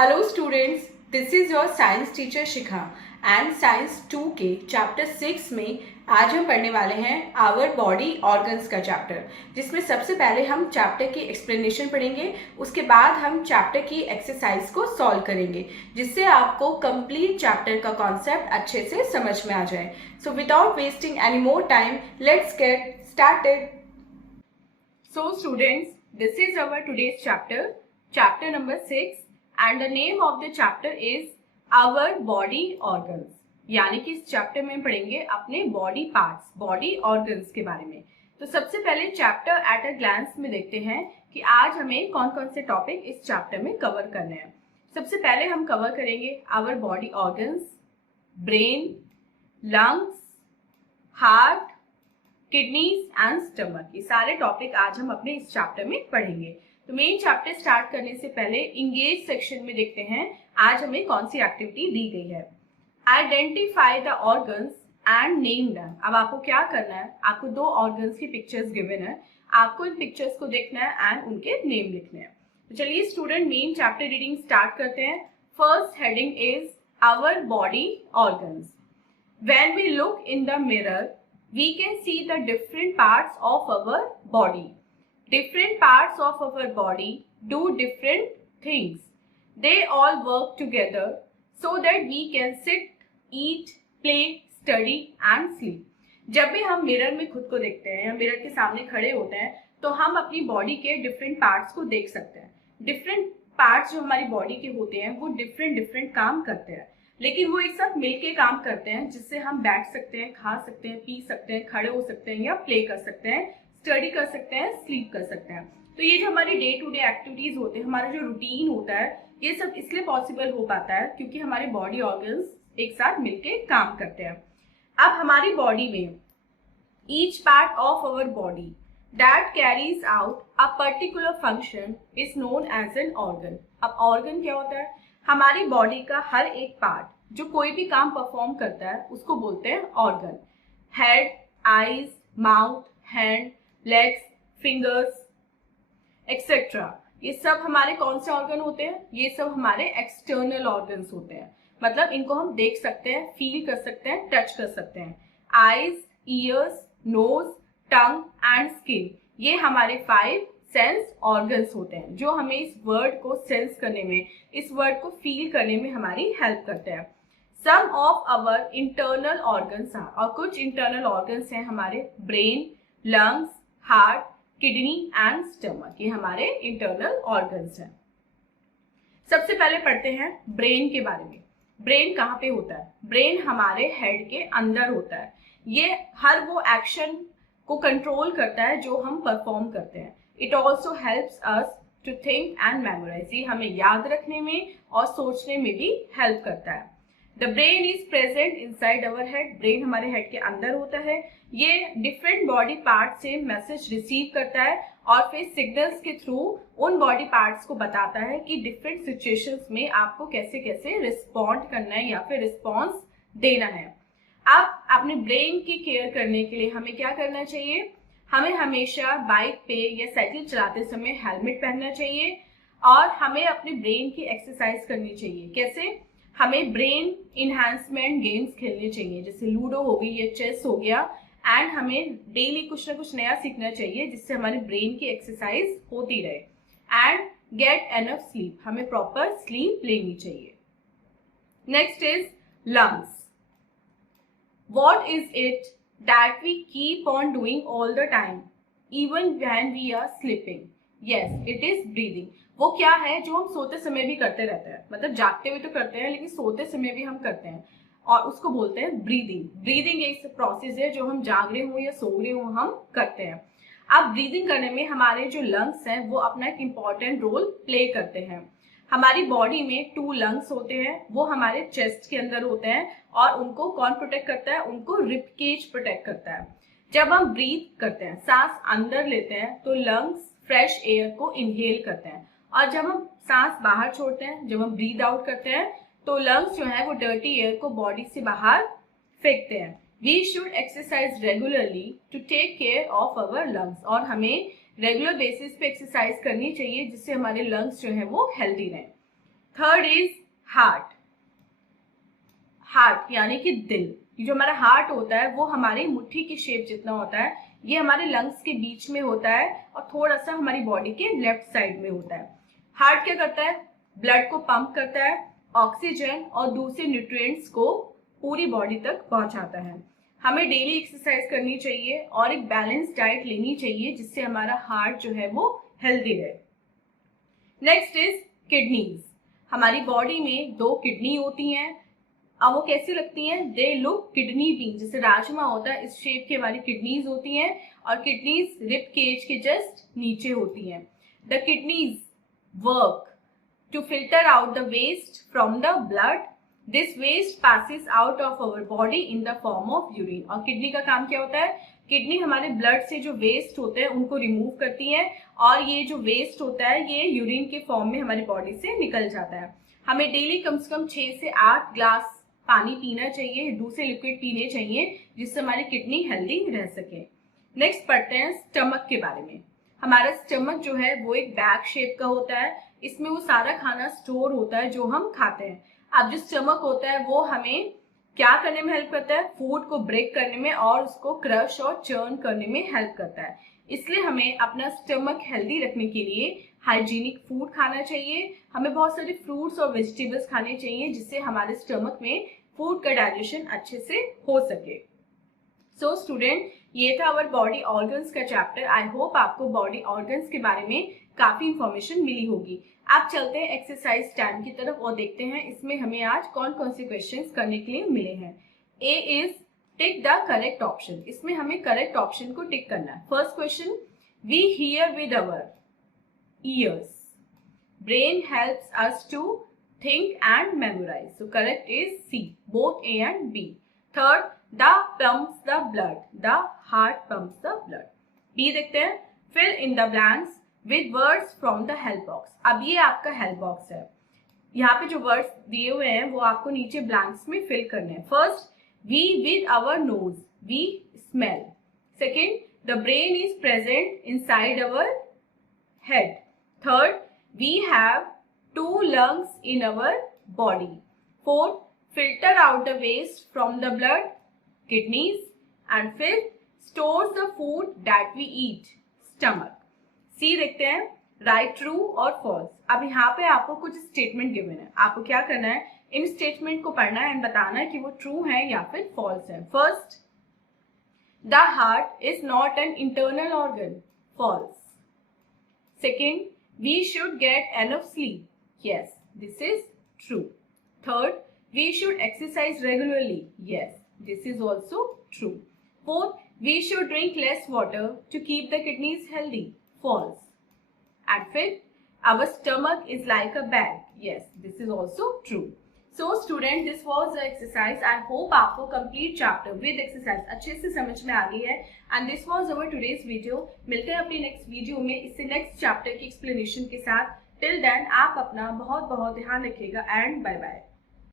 Hello students, this is your science teacher Shikha and science 2 के chapter 6 में आज हम पढ़ने वाले हैं आवर बॉडी ऑर्गन्स का चैप्टर, जिसमें सबसे पहले हम चैप्टर की एक्सप्लेनेशन पढ़ेंगे। उसके बाद हम चैप्टर की एक्सरसाइज को सॉल्व करेंगे, जिससे आपको कंप्लीट चैप्टर का कॉन्सेप्ट अच्छे से समझ में आ जाए। So without wasting any more time, let's get started. So students, this is our today's chapter, chapter number 6 and the name of the chapter is our body organs। यानी कि इस chapter में पढ़ेंगे अपने बॉडी पार्ट्स, बॉडी ऑर्गन्स के बारे में। तो सबसे पहले चैप्टर एट अ ग्लैंस में देखते हैं कि आज हमें कौन कौन से टॉपिक इस चैप्टर में कवर करने हैं। सबसे पहले हम कवर करेंगे our body organs, brain, lungs, heart, kidneys and stomach. ये सारे टॉपिक आज हम अपने इस चैप्टर में पढ़ेंगे। तो मेन चैप्टर स्टार्ट करने से पहले इंगेज सेक्शन में देखते हैं आज हमें कौन सी एक्टिविटी दी गई है। Identify the organs and name them. अब आपको क्या करना है, आपको दो ऑर्गन्स की पिक्चर्स गिवन है, आपको इन पिक्चर्स को देखना है एंड उनके नेम लिखने हैं। तो चलिए student, main chapter reading start करते हैं। First heading is our body organs. When we look in the mirror we can see the different parts of our body. Different parts of our body do different things. They all work together so that we can sit, eat, play, study and sleep. जब भी हम mirror में खुद को देखते हैं या mirror के सामने खड़े होते हैं तो हम अपनी बॉडी के डिफरेंट पार्ट्स को देख सकते हैं। डिफरेंट पार्ट्स जो हमारी बॉडी के होते हैं वो डिफरेंट काम करते हैं, लेकिन वो एक साथ मिलके काम करते हैं, जिससे हम बैठ सकते हैं, खा सकते हैं, पी सकते हैं, खड़े हो सकते हैं या प्ले कर सकते हैं, स्टडी कर सकते हैं, स्लीप कर सकते हैं। तो ये जो हमारी डे टू डे एक्टिविटीज होते हैं, हमारा जो रूटीन होता है, ये सब इसलिए पॉसिबल हो पाता है क्योंकि हमारे बॉडी ऑर्गन्स एक साथ मिलके काम करते हैं। अब हमारी बॉडी में each part of our body that carries out a particular function is known as an organ. अब ऑर्गन क्या होता है? हमारी बॉडी का हर एक पार्ट जो कोई भी काम परफॉर्म करता है उसको बोलते हैं organ. Head, eyes, mouth, hand, legs, fingers etcetera, ये सब हमारे कौन से ऑर्गन होते हैं? ये सब हमारे एक्सटर्नल ऑर्गन्स होते हैं। मतलब इनको हम देख सकते हैं, फील कर सकते हैं, टच कर सकते हैं। Eyes, ears, nose, tongue and skin, ये हमारे 5 सेंस ऑर्गन्स होते हैं जो हमें इस वर्ड को सेंस करने में, इस वर्ड को फील करने में हमारी हेल्प करते हैं। Some of our internal organs are, और कुछ इंटरनल ऑर्गन्स हैं हमारे brain, lungs, heart, kidney and stomach. ये हमारे इंटरनल ऑर्गन्स हैं। सबसे पहले पढ़ते हैं ब्रेन के बारे में। ब्रेन कहाँ पे होता है? ब्रेन हमारे हेड के अंदर होता है। ये हर वो एक्शन को कंट्रोल करता है जो हम परफॉर्म करते हैं। It also helps us to think and memorise. ये हमें याद रखने में और सोचने में भी हेल्प करता है। The brain is present inside our head. Brain हमारे हेड के अंदर होता है। ये डिफरेंट बॉडी पार्ट से मैसेज रिसीव करता है और फिर सिग्नल्स के थ्रू उन बॉडी पार्ट्स को बताता है कि डिफरेंट सिचुएशंस में आपको कैसे कैसे रिस्पॉन्ड करना है या फिर रिस्पॉन्स देना है। अब अपने ब्रेन की केयर करने के लिए हमें क्या करना चाहिए? हमें हमेशा बाइक पे या साइकिल चलाते समय हेलमेट पहनना चाहिए और हमें अपने ब्रेन की एक्सरसाइज करनी चाहिए। कैसे? हमें ब्रेन इन्हांसमेंट गेम्स खेलने चाहिए, जैसे लूडो हो गई या चेस हो गया, एंड हमें डेली कुछ ना कुछ नया सीखना चाहिए जिससे हमारे ब्रेन की एक्सरसाइज होती रहे। एंड गेट एनफ स्लीप, हमें प्रॉपर स्लीप लेनी चाहिए। Next is lungs. What is it that we keep on doing all the time even when we are sleeping? Yes, it is breathing. वो क्या है जो हम सोते समय भी करते रहते हैं, मतलब जागते हुए तो करते हैं लेकिन सोते समय भी हम करते हैं, और उसको बोलते हैं ब्रीदिंग। ब्रीदिंग एक प्रोसेस है जो हम जाग रहे हो या सो रहे हो हम करते हैं। अब ब्रीदिंग करने में हमारे जो लंग्स हैं वो अपना एक इम्पॉर्टेंट रोल प्ले करते हैं। हमारी बॉडी में 2 लंग्स होते हैं, वो हमारे चेस्ट के अंदर होते हैं और उनको कौन प्रोटेक्ट करता है? उनको रिब केज प्रोटेक्ट करता है। जब हम ब्रीथ करते हैं, सांस अंदर लेते हैं, तो लंग्स फ्रेश एयर को इनहेल करते हैं, और जब हम सांस बाहर छोड़ते हैं, जब हम ब्रीथ आउट करते हैं, तो लंग्स जो है वो डर्टी एयर को बॉडी से बाहर फेंकते हैं। We should exercise regularly to take care of our lungs, और हमें रेगुलर बेसिस पे एक्सरसाइज करनी चाहिए जिससे हमारे लंग्स जो है वो हेल्दी रहें। Third is heart. हार्ट यानी कि दिल। जो हमारा हार्ट होता है वो हमारी मुट्ठी की शेप जितना होता है, ये हमारे लंग्स के बीच में होता है और थोड़ा सा हमारी बॉडी के लेफ्ट साइड में होता है। हार्ट क्या करता है? ब्लड को पंप करता है, ऑक्सीजन और दूसरे न्यूट्रिएंट्स को पूरी बॉडी तक पहुंचाता है। हमें डेली एक्सरसाइज करनी चाहिए और एक बैलेंस डाइट लेनी चाहिए जिससे हमारा हार्ट जो है वो हेल्दी रहे। Next is kidneys. हमारी बॉडी में 2 किडनी होती हैं। अब वो कैसी लगती हैं? दे लुक किडनी बीन, जैसे राजमा होता है इस शेप की हमारी किडनीज होती हैं और किडनीज रिब केज के जस्ट नीचे होती हैं। The kidneys work to filter out the waste from the blood. This waste passes out of our body in the form of urine. और किडनी का काम क्या होता है? किडनी हमारे ब्लड से जो वेस्ट होते हैं उनको रिमूव करती है और ये जो वेस्ट होता है ये यूरिन के फॉर्म में हमारी बॉडी से निकल जाता है। हमें डेली कम से कम 6 से 8 ग्लास पानी पीना चाहिए, दूसरे लिक्विड पीने चाहिए जिससे हमारी किडनी हेल्दी रह सके। नेक्स्ट पढ़ते हैं स्टमक के बारे में। हमारा स्टमक जो है वो एक बैग शेप का होता है, इसमें वो सारा खाना स्टोर होता है जो हम खाते हैं। अब जो स्टमक होता है वो हमें क्या करने में हेल्प करता है? फूड को ब्रेक करने में और उसको क्रश और चर्न करने में हेल्प करता है। इसलिए हमें अपना स्टमक हेल्दी रखने के लिए हाइजीनिक फूड खाना चाहिए। हमें बहुत सारे फ्रूट्स और वेजिटेबल्स खाने चाहिए जिससे हमारे स्टमक में फूड का डाइजेशन अच्छे से हो सके। सो स्टूडेंट, ये था अवर बॉडी ऑर्गन्स का चैप्टर। आई होप आपको बॉडी ऑर्गन्स के बारे में काफी इंफॉर्मेशन मिली होगी। आप चलते हैं एक्सरसाइज 10 की तरफ और देखते हैं इसमें हमें आज कौन कौन से क्वेश्चंस करने के लिए मिले हैं। A is tick the correct option. इसमें हमें करेक्ट ऑप्शन को टिक करना है। First question, we hear with our ears, brain helps us to think and memorize. So correct is C, both A and B. Third, the pumps the blood. The heart pumps the blood. B देखते हैं, fill in the blanks with words from the help box. अब ये आपका help box है। यहाँ पे जो words दिए हुए हैं वो आपको नीचे blanks में fill करने हैं। First, we with our nose, we smell. Second, the brain is present inside our head. Third, we have 2 lungs in our body. Fourth, filter out the waste from the blood, kidneys. And fifth, stores the food that we eat, stomach. C देखते हैं, right, true और false. अब यहाँ पे आपको कुछ statement given है, आपको क्या करना है? इन स्टेटमेंट को पढ़ना है एंड बताना है कि वो ट्रू है या फिर फॉल्स है। First, the heart is not an internal organ, false. Second, we should get enough sleep. Yes, this is true. Third, we should exercise regularly. Yes, this is also true. Fourth, we should drink less water to keep the kidneys healthy. False. And fifth, our stomach is like a bag. Yes, this is also true. So student, this was the exercise. I hope आपको complete chapter with exercise अच्छे से समझ में आ गई है। And this was our today's video. मिलते हैं अपनी नेक्स्ट वीडियो में इससे नेक्स्ट चैप्टर की एक्सप्लेनेशन के साथ। टिल देन आप अपना बहुत बहुत ध्यान रखिएगा एंड बाय बाय।